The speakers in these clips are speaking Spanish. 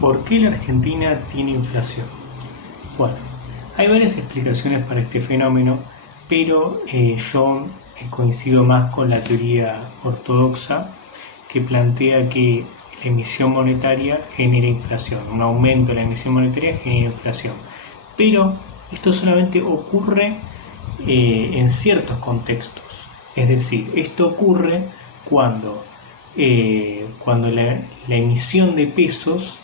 ¿Por qué la Argentina tiene inflación? Bueno, hay varias explicaciones para este fenómeno, pero yo coincido más con la teoría ortodoxa que plantea que la emisión monetaria genera inflación, un aumento de la emisión monetaria genera inflación, pero esto solamente ocurre en ciertos contextos, es decir, esto ocurre cuando la emisión de pesos,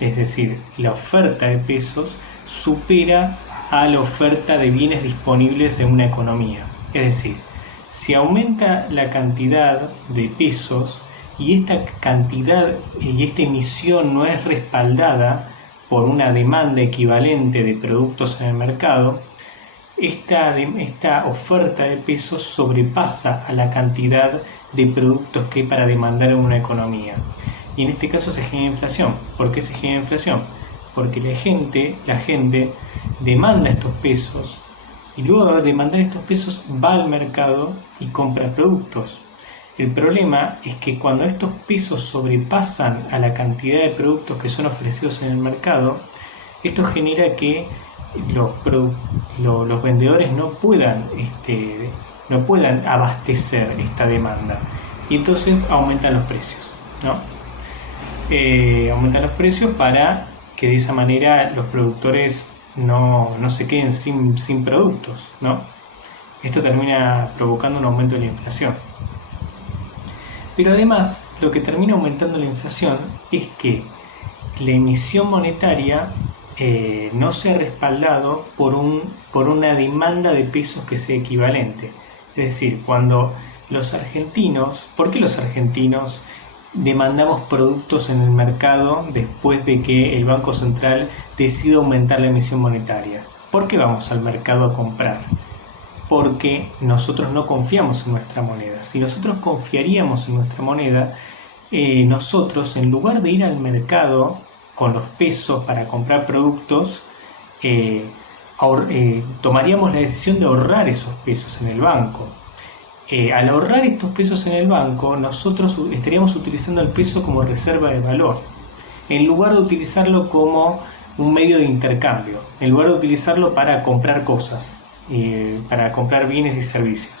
es decir, la oferta de pesos, supera a la oferta de bienes disponibles en una economía. Es decir, si aumenta la cantidad de pesos y esta cantidad y esta emisión no es respaldada por una demanda equivalente de productos en el mercado, esta oferta de pesos sobrepasa a la cantidad de productos que hay para demandar en una economía. Y en este caso se genera inflación. ¿Por qué se genera inflación? Porque la gente demanda estos pesos y luego de demandar estos pesos va al mercado y compra productos. El problema es que cuando estos pesos sobrepasan a la cantidad de productos que son ofrecidos en el mercado, esto genera que los vendedores no puedan abastecer esta demanda y entonces aumentan los precios, ¿no? Aumentan los precios para que de esa manera los productores no se queden sin productos, ¿no? Esto termina provocando un aumento de la inflación. Pero además, lo que termina aumentando la inflación es que la emisión monetaria no se ha respaldado por una demanda de pesos que sea equivalente. Es decir, cuando los argentinos, ¿por qué los argentinos demandamos productos en el mercado después de que el Banco Central decide aumentar la emisión monetaria? ¿Por qué vamos al mercado a comprar? Porque nosotros no confiamos en nuestra moneda. Si nosotros confiaríamos en nuestra moneda, nosotros en lugar de ir al mercado con los pesos para comprar productos, tomaríamos la decisión de ahorrar esos pesos en el banco. Al ahorrar estos pesos en el banco, nosotros estaríamos utilizando el peso como reserva de valor, en lugar de utilizarlo como un medio de intercambio, en lugar de utilizarlo para comprar cosas, para comprar bienes y servicios.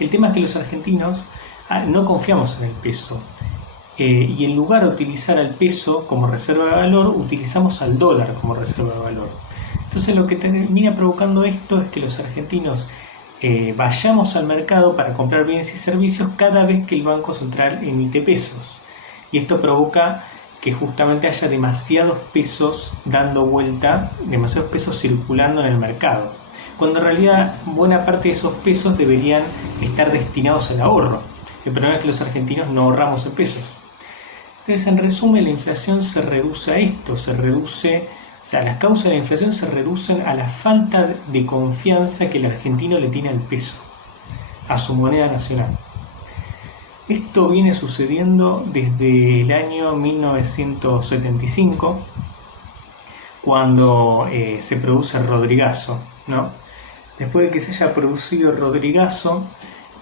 El tema es que los argentinos no confiamos en el peso, y en lugar de utilizar al peso como reserva de valor, utilizamos al dólar como reserva de valor. Entonces lo que termina provocando esto es que los argentinos vayamos al mercado para comprar bienes y servicios cada vez que el Banco Central emite pesos. Y esto provoca que justamente haya demasiados pesos dando vuelta, demasiados pesos circulando en el mercado, cuando en realidad buena parte de esos pesos deberían estar destinados al ahorro. El problema es que los argentinos no ahorramos en pesos. Entonces, en resumen, la inflación se reduce a esto, las causas de la inflación se reducen a la falta de confianza que el argentino le tiene al peso, a su moneda nacional. Esto viene sucediendo desde el año 1975, cuando se produce el Rodrigazo, ¿no? Después de que se haya producido el Rodrigazo,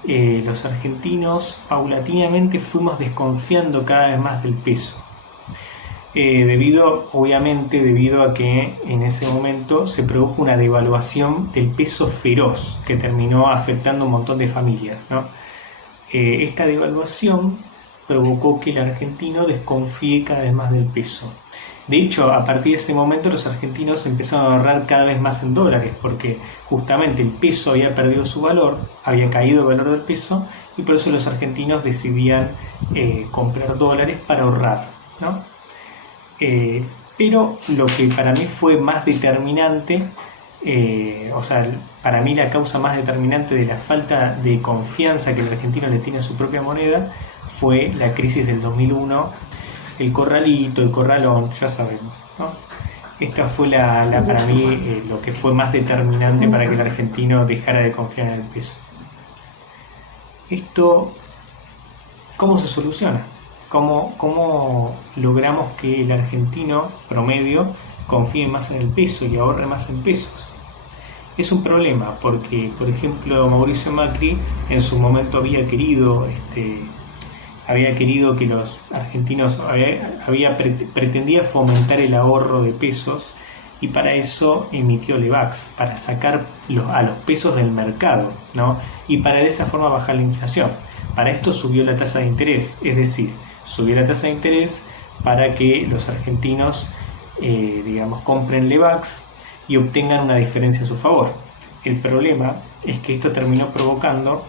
los argentinos paulatinamente fuimos desconfiando cada vez más del peso. Debido a que en ese momento se produjo una devaluación del peso feroz que terminó afectando a un montón de familias, ¿no? Esta devaluación provocó que el argentino desconfíe cada vez más del peso. De hecho, a partir de ese momento los argentinos empezaron a ahorrar cada vez más en dólares, porque justamente el peso había perdido su valor, había caído el valor del peso, y por eso los argentinos decidían comprar dólares para ahorrar, ¿no? Pero lo que para mí fue más determinante, para mí la causa más determinante de la falta de confianza que el argentino le tiene a su propia moneda, fue la crisis del 2001, el corralito, el corralón, ya sabemos, ¿no? Esta fue para mí lo que fue más determinante para que el argentino dejara de confiar en el peso. Esto, ¿cómo se soluciona? ¿Cómo logramos que el argentino promedio confíe más en el peso y ahorre más en pesos? Es un problema porque, por ejemplo, Mauricio Macri en su momento había querido había querido que los argentinos, pretendía fomentar el ahorro de pesos, y para eso emitió Levax, para sacar a los pesos del mercado, ¿no? Y para de esa forma bajar la inflación. Para esto subió la tasa de interés, es decir, subió la tasa de interés para que los argentinos compren Levax y obtengan una diferencia a su favor. El problema es que esto terminó provocando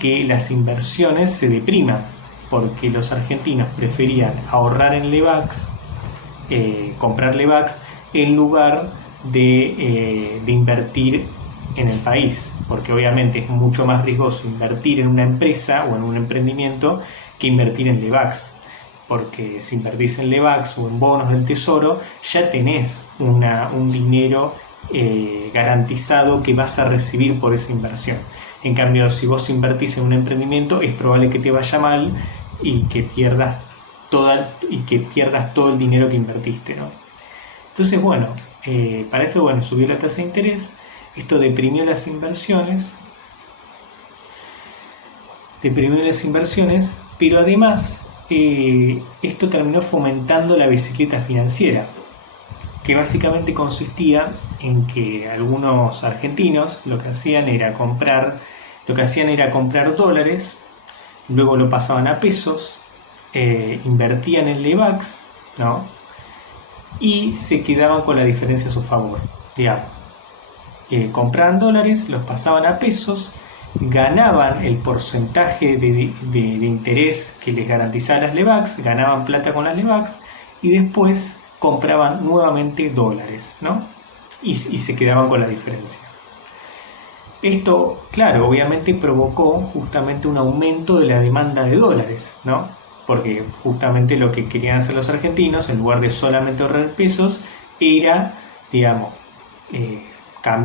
que las inversiones se depriman, porque los argentinos preferían ahorrar en Levax, comprar Levax, en lugar de invertir en el país, porque obviamente es mucho más riesgoso invertir en una empresa o en un emprendimiento que invertir en Levax, porque si invertís en Levax o en bonos del tesoro ya tenés un dinero garantizado que vas a recibir por esa inversión. En cambio, si vos invertís en un emprendimiento, es probable que te vaya mal y que pierdas todo el dinero que invertiste, ¿no? Entonces, bueno, para esto, subió la tasa de interés, esto deprimió las inversiones, pero además esto terminó fomentando la bicicleta financiera, que básicamente consistía en que algunos argentinos lo que hacían era comprar dólares, luego lo pasaban a pesos, invertían en Levax, ¿no? Y se quedaban con la diferencia a su favor. Digamos, compraban dólares, los pasaban a pesos, ganaban el porcentaje de interés que les garantizaba las Levax, ganaban plata con las Levax y después compraban nuevamente dólares, ¿no? Y se quedaban con la diferencia. Esto, claro, obviamente provocó justamente un aumento de la demanda de dólares, ¿no? Porque justamente lo que querían hacer los argentinos, en lugar de solamente ahorrar pesos, era,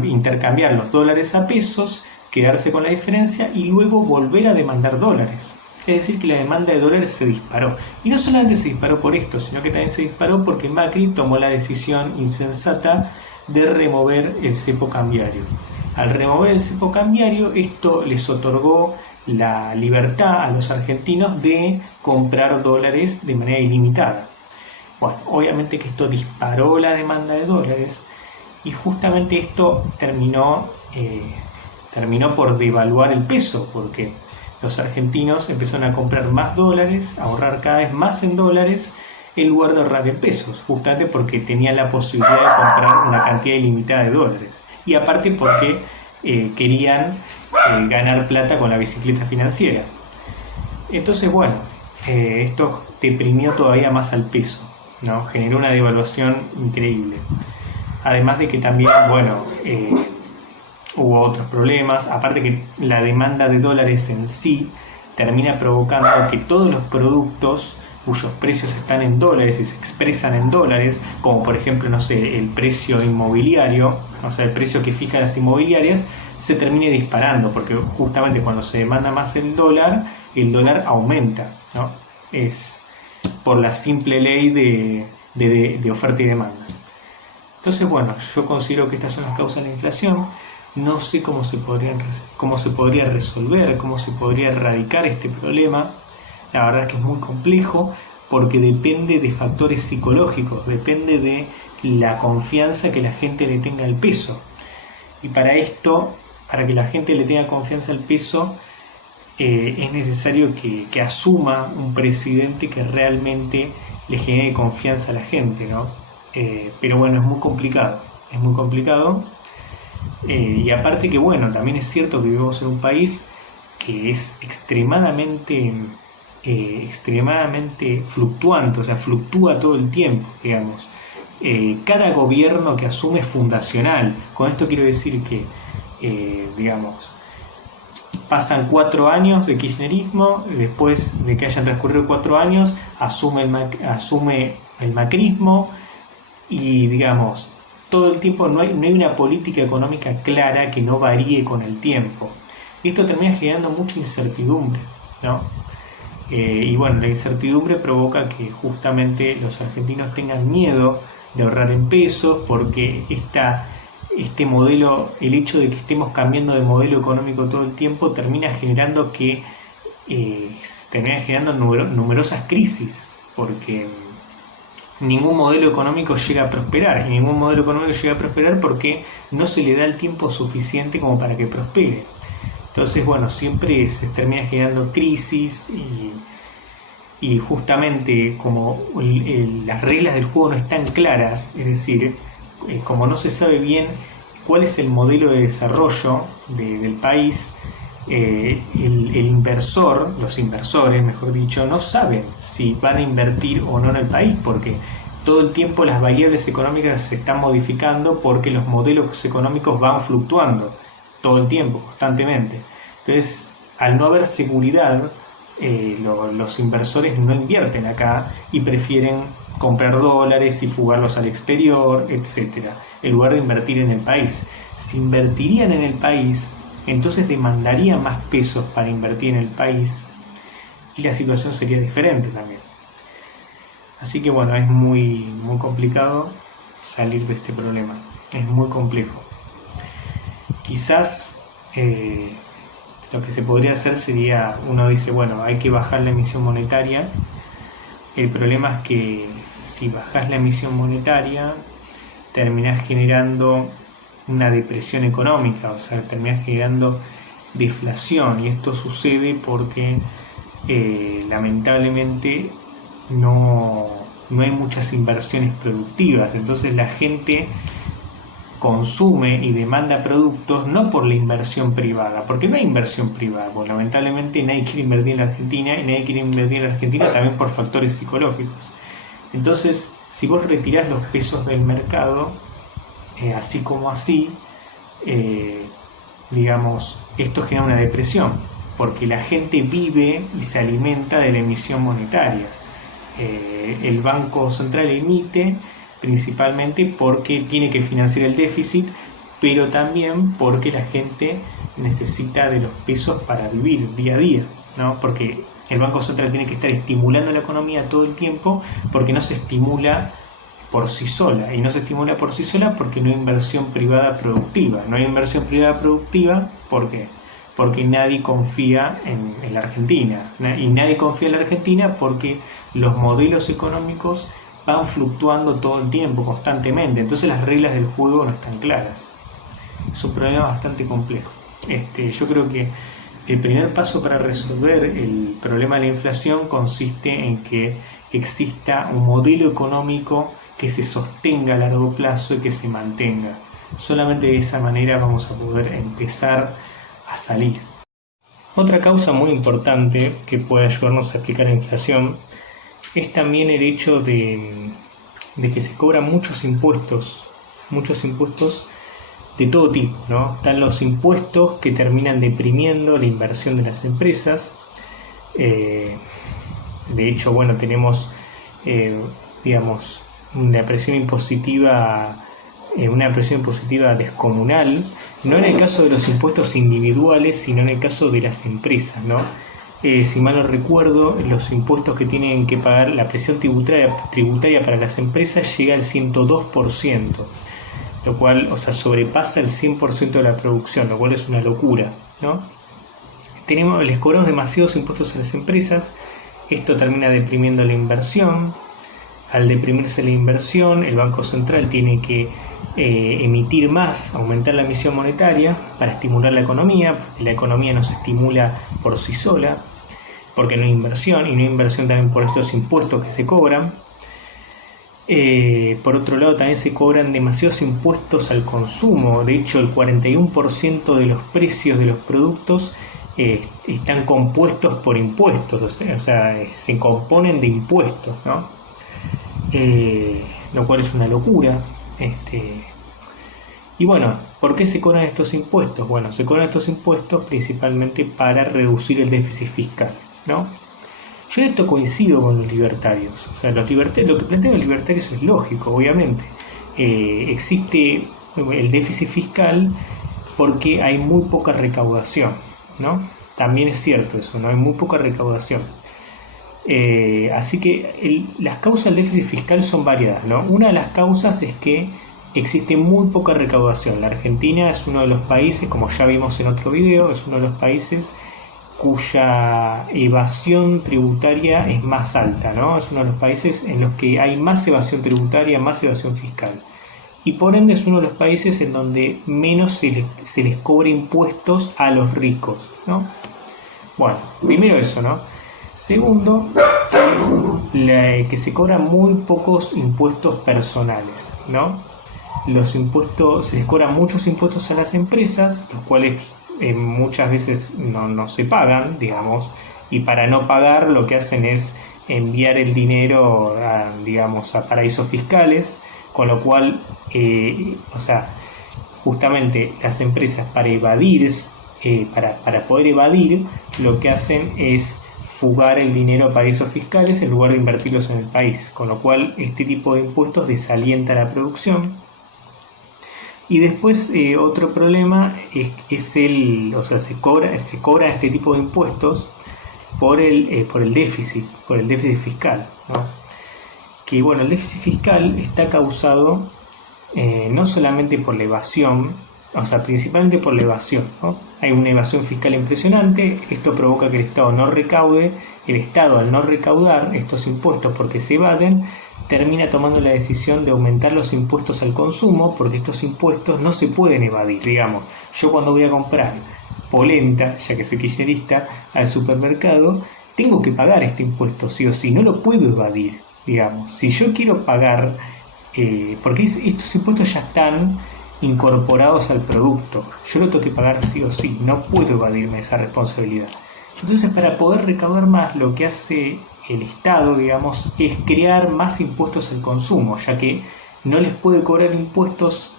intercambiar los dólares a pesos, quedarse con la diferencia y luego volver a demandar dólares. Es decir, que la demanda de dólares se disparó. Y no solamente se disparó por esto, sino que también se disparó porque Macri tomó la decisión insensata de remover el cepo cambiario. Al remover el cepo cambiario, esto les otorgó la libertad a los argentinos de comprar dólares de manera ilimitada. Bueno, obviamente que esto disparó la demanda de dólares y justamente esto terminó por devaluar el peso, porque los argentinos empezaron a comprar más dólares, a ahorrar cada vez más en dólares en lugar de ahorrar en pesos, justamente porque tenían la posibilidad de comprar una cantidad ilimitada de dólares. Y aparte porque querían ganar plata con la bicicleta financiera. Entonces, esto deprimió todavía más al peso, ¿no? Generó una devaluación increíble. Además de que también, hubo otros problemas, aparte que la demanda de dólares en sí termina provocando que todos los productos cuyos precios están en dólares y se expresan en dólares, como por ejemplo, el precio inmobiliario, el precio que fijan las inmobiliarias, se termine disparando, porque justamente cuando se demanda más el dólar aumenta, ¿no? Es por la simple ley de oferta y demanda. Entonces, yo considero que estas son las causas de la inflación. No sé cómo se podría resolver, cómo se podría erradicar este problema. La verdad es que es muy complejo porque depende de factores psicológicos, depende de la confianza que la gente le tenga al peso. Y para que la gente le tenga confianza al peso, es necesario que asuma un presidente que realmente le genere confianza a la gente, ¿no? Pero es muy complicado. Y aparte que también es cierto que vivimos en un país que es extremadamente fluctuante, fluctúa todo el tiempo, digamos. Cada gobierno que asume es fundacional. Con esto quiero decir que, pasan 4 años de kirchnerismo, después de que hayan transcurrido 4 años, asume el macrismo y, todo el tiempo no hay una política económica clara que no varíe con el tiempo. Y esto termina generando mucha incertidumbre, ¿no? La incertidumbre provoca que justamente los argentinos tengan miedo de ahorrar en pesos, porque este modelo, el hecho de que estemos cambiando de modelo económico todo el tiempo, termina generando que se terminan generando numerosas crisis, porque ningún modelo económico llega a prosperar, y ningún modelo económico llega a prosperar porque no se le da el tiempo suficiente como para que prospere. Entonces, bueno, siempre se termina generando crisis y justamente como las reglas del juego no están claras, es decir, como no se sabe bien cuál es el modelo de desarrollo del país, el inversor, los inversores, mejor dicho, no saben si van a invertir o no en el país, porque todo el tiempo las variables económicas se están modificando porque los modelos económicos van fluctuando todo el tiempo, constantemente. Entonces, al no haber seguridad, los inversores no invierten acá y prefieren comprar dólares y fugarlos al exterior, etc., en lugar de invertir en el país. Si invertirían en el país, entonces demandarían más pesos para invertir en el país y la situación sería diferente también. Así que bueno, es muy complicado salir de este problema, es muy complejo. Quizás lo que se podría hacer sería, uno dice, bueno, hay que bajar la emisión monetaria. El problema es que si bajas la emisión monetaria, terminás generando una depresión económica, o sea, terminás generando deflación, y esto sucede porque lamentablemente no hay muchas inversiones productivas, entonces la gente consume y demanda productos no por la inversión privada, porque no hay inversión privada, porque lamentablemente nadie quiere invertir en la Argentina, y nadie quiere invertir en la Argentina también por factores psicológicos. Entonces, si vos retirás los pesos del mercado, así como así, digamos, esto genera una depresión, porque la gente vive y se alimenta de la emisión monetaria. El Banco Central emite principalmente porque tiene que financiar el déficit, pero también porque la gente necesita de los pesos para vivir día a día, ¿no? Porque el Banco Central tiene que estar estimulando la economía todo el tiempo, porque no se estimula por sí sola, y no se estimula por sí sola porque no hay inversión privada productiva. No hay inversión privada productiva, ¿por qué? Porque nadie confía en la Argentina, y nadie confía en la Argentina porque los modelos económicos van fluctuando todo el tiempo, constantemente, entonces las reglas del juego no están claras. Es un problema bastante complejo. Yo creo que el primer paso para resolver el problema de la inflación consiste en que exista un modelo económico que se sostenga a largo plazo y que se mantenga. Solamente de esa manera vamos a poder empezar a salir. Otra causa muy importante que puede ayudarnos a explicar la inflación es también el hecho de que se cobran muchos impuestos de todo tipo, ¿no? Están los impuestos que terminan deprimiendo la inversión de las empresas. De hecho, bueno, tenemos, digamos, una presión impositiva descomunal, no en el caso de los impuestos individuales, sino en el caso de las empresas, ¿no? Si mal no recuerdo, los impuestos que tienen que pagar, la presión tributaria para las empresas llega al 102%, lo cual, o sea, sobrepasa el 100% de la producción, lo cual es una locura, ¿no? Les cobramos demasiados impuestos a las empresas, esto termina deprimiendo la inversión. Al deprimirse la inversión, el Banco Central tiene que emitir más, aumentar la emisión monetaria para estimular la economía, porque la economía no se estimula por sí sola, porque no hay inversión, y no hay inversión también por estos impuestos que se cobran. Por otro lado, también se cobran demasiados impuestos al consumo. De hecho, el 41% de los precios de los productos están compuestos por impuestos, o sea, se componen de impuestos, ¿no? Lo cual es una locura. Y bueno, ¿por qué se cobran estos impuestos? Bueno, se cobran estos impuestos principalmente para reducir el déficit fiscal, ¿no? Yo en esto coincido con los libertarios. O sea, lo que plantean los libertarios es lógico, obviamente. Existe el déficit fiscal porque hay muy poca recaudación, ¿no? También es cierto eso, ¿no? Hay muy poca recaudación. Así que las causas del déficit fiscal son variadas, ¿no? Una de las causas es que existe muy poca recaudación. La Argentina es uno de los países, como ya vimos en otro video, es uno de los países cuya evasión tributaria es más alta, ¿no? Es uno de los países en los que hay más evasión tributaria, más evasión fiscal. Y por ende es uno de los países en donde menos se les cobra impuestos a los ricos, ¿no? Bueno, primero eso, ¿no? Segundo, que se cobran muy pocos impuestos personales, ¿no? Los impuestos, se les cobran muchos impuestos a las empresas, los cuales muchas veces no se pagan, digamos, y para no pagar lo que hacen es enviar el dinero a paraísos fiscales, con lo cual, justamente las empresas para evadir, para poder evadir, lo que hacen es fugar el dinero a paraísos fiscales en lugar de invertirlos en el país, con lo cual este tipo de impuestos desalienta la producción. Y después otro problema se cobra este tipo de impuestos por el déficit fiscal, ¿no? Que bueno, el déficit fiscal está causado no solamente por la evasión, principalmente por la evasión, ¿no? Hay una evasión fiscal impresionante, esto provoca que el Estado no recaude, el Estado al no recaudar estos impuestos porque se evaden, termina tomando la decisión de aumentar los impuestos al consumo, porque estos impuestos no se pueden evadir. Digamos, yo cuando voy a comprar polenta, ya que soy kirchnerista, al supermercado, tengo que pagar este impuesto sí o sí, no lo puedo evadir. Digamos, si yo quiero pagar, porque estos impuestos ya están incorporados al producto, yo lo tengo que pagar sí o sí, no puedo evadirme esa responsabilidad. Entonces, para poder recaudar más, lo que hace el Estado, digamos, es crear más impuestos al consumo, ya que no les puede cobrar impuestos,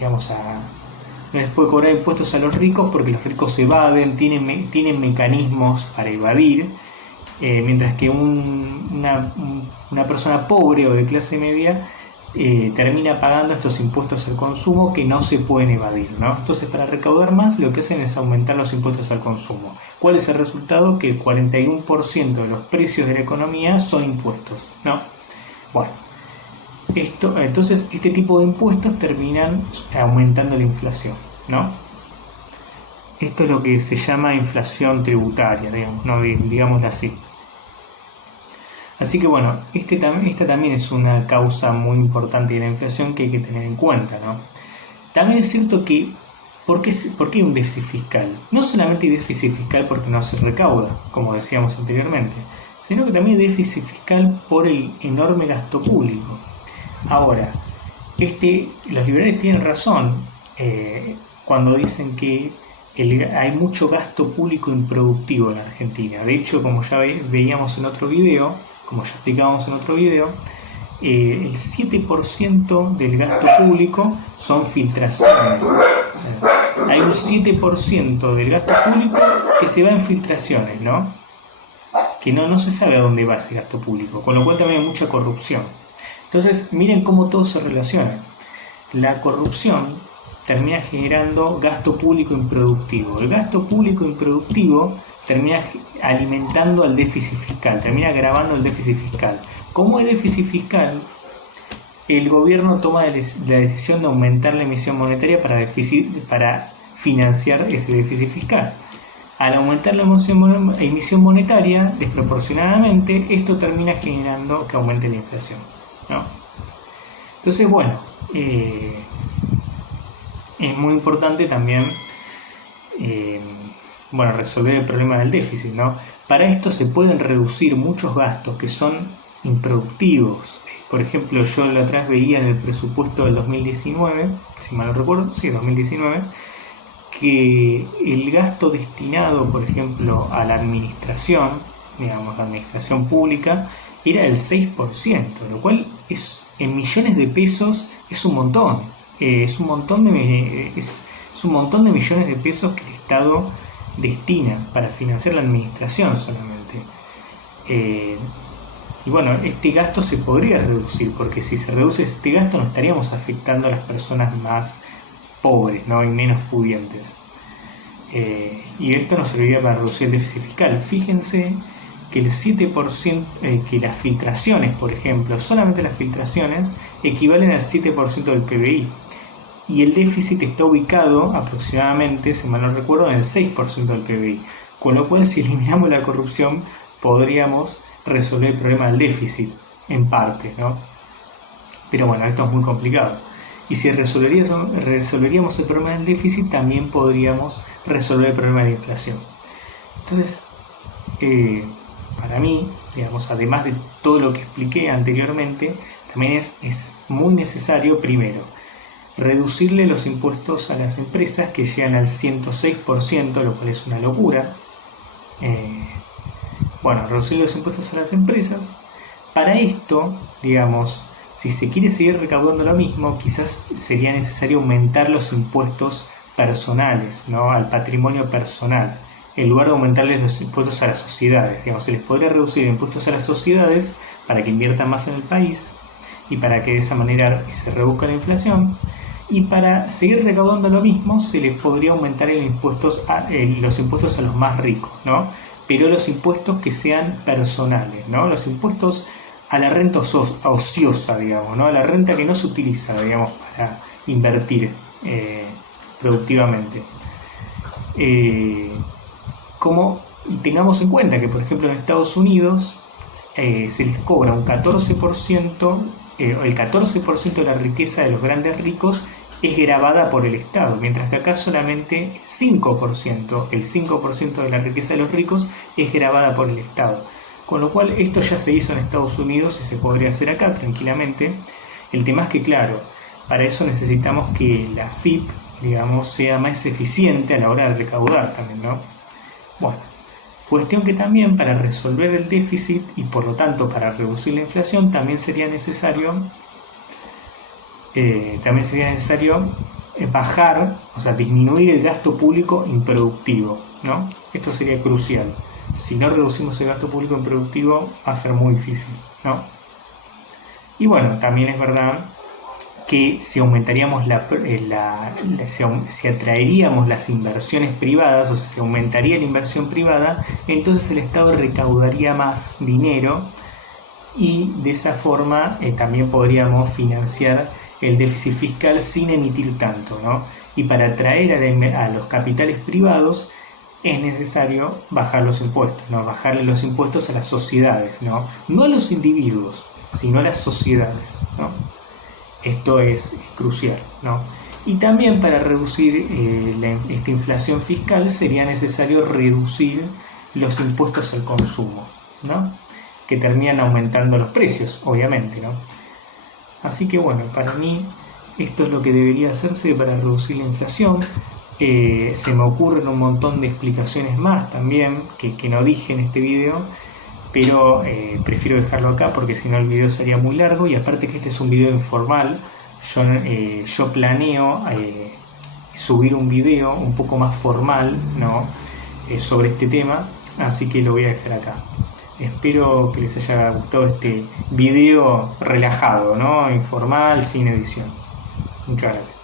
no les puede cobrar impuestos a los ricos porque los ricos evaden, tienen mecanismos para evadir, mientras que una persona pobre o de clase media termina pagando estos impuestos al consumo que no se pueden evadir, ¿no? Entonces, para recaudar más, lo que hacen es aumentar los impuestos al consumo. ¿Cuál es el resultado? Que el 41% de los precios de la economía son impuestos, ¿no? Bueno, entonces este tipo de impuestos terminan aumentando la inflación, ¿no? Esto es lo que se llama inflación tributaria, digamos, ¿no? Digámoslo así. Así que bueno, esta también es una causa muy importante de la inflación que hay que tener en cuenta, ¿no? También es cierto que, ¿por qué hay un déficit fiscal? No solamente hay déficit fiscal porque no se recauda, como decíamos anteriormente, sino que también hay déficit fiscal por el enorme gasto público. Ahora, los liberales tienen razón cuando dicen que hay mucho gasto público improductivo en la Argentina. De hecho, como ya veíamos en otro video, como ya explicábamos en otro video, el 7% del gasto público son filtraciones. Hay un 7% del gasto público que se va en filtraciones, ¿no? Que no se sabe a dónde va ese gasto público, con lo cual también hay mucha corrupción. Entonces, miren cómo todo se relaciona. La corrupción termina generando gasto público improductivo. El gasto público improductivo termina alimentando al déficit fiscal, termina agravando el déficit fiscal. Como hay déficit fiscal, el gobierno toma la decisión de aumentar la emisión monetaria para financiar ese déficit fiscal. Al aumentar la emisión monetaria desproporcionadamente, esto termina generando que aumente la inflación, ¿no? Entonces, bueno, es muy importante también resolver el problema del déficit, ¿no? Para esto se pueden reducir muchos gastos que son improductivos. Por ejemplo, yo la otra vez veía en el presupuesto del 2019, si mal no recuerdo, sí, 2019, que el gasto destinado, por ejemplo, a la administración, digamos, la administración pública, era del 6%, lo cual en millones de pesos es un montón. Es un montón de millones de pesos que el Estado destina para financiar la administración solamente. Y bueno, este gasto se podría reducir, porque si se reduce este gasto no estaríamos afectando a las personas más pobres, ¿no? Y menos pudientes. Y esto nos serviría para reducir el déficit fiscal. Fíjense que el 7%, que las filtraciones, por ejemplo, solamente las filtraciones, equivalen al 7% del PBI. Y el déficit está ubicado aproximadamente, si mal no recuerdo, en el 6% del PBI. Con lo cual, si eliminamos la corrupción, podríamos resolver el problema del déficit, en parte, ¿no? Pero bueno, esto es muy complicado. Y si resolveríamos el problema del déficit, también podríamos resolver el problema de la inflación. Entonces, para mí, digamos, además de todo lo que expliqué anteriormente, también es muy necesario, primero, reducirle los impuestos a las empresas que llegan al 106%, lo cual es una locura. Reducir los impuestos a las empresas. Para esto, digamos, si se quiere seguir recaudando lo mismo, quizás sería necesario aumentar los impuestos personales, ¿no? Al patrimonio personal, en lugar de aumentarles los impuestos a las sociedades. Digamos, se les podría reducir impuestos a las sociedades para que inviertan más en el país y para que de esa manera se reduzca la inflación. Y para seguir recaudando lo mismo, se les podría aumentar los impuestos a los más ricos, ¿no? Pero los impuestos que sean personales, ¿no? Los impuestos a la renta ociosa, digamos, ¿no? A la renta que no se utiliza, digamos, para invertir productivamente. Y tengamos en cuenta que, por ejemplo, en Estados Unidos se les cobra un 14%, el 14% de la riqueza de los grandes ricos es gravada por el Estado, mientras que acá solamente el 5% de la riqueza de los ricos es gravada por el Estado. Con lo cual, esto ya se hizo en Estados Unidos y se podría hacer acá tranquilamente. El tema es que, claro, para eso necesitamos que la FIP, digamos, sea más eficiente a la hora de recaudar también, ¿no? Bueno, cuestión que también para resolver el déficit y por lo tanto para reducir la inflación también sería necesario bajar, o sea, disminuir el gasto público improductivo, ¿no? Esto sería crucial. Si no reducimos el gasto público improductivo va a ser muy difícil, ¿no? Y bueno, también es verdad que si aumentaríamos si atraeríamos las inversiones privadas, o sea, si aumentaría la inversión privada, entonces el Estado recaudaría más dinero y de esa forma también podríamos financiar el déficit fiscal sin emitir tanto, ¿no? Y para atraer a los capitales privados es necesario bajar los impuestos, ¿no? Bajarle los impuestos a las sociedades, ¿no? No a los individuos, sino a las sociedades, ¿no? Esto es crucial, ¿no? Y también para reducir esta inflación fiscal sería necesario reducir los impuestos al consumo, ¿no? Que terminan aumentando los precios, obviamente, ¿no? Así que bueno, para mí esto es lo que debería hacerse para reducir la inflación. Se me ocurren un montón de explicaciones más también que no dije en este video, pero prefiero dejarlo acá porque si no el video sería muy largo y aparte que este es un video informal. Yo planeo subir un video un poco más formal, ¿no? Sobre este tema, así que lo voy a dejar acá. Espero que les haya gustado este video relajado, ¿no? Informal, sin edición. Muchas gracias.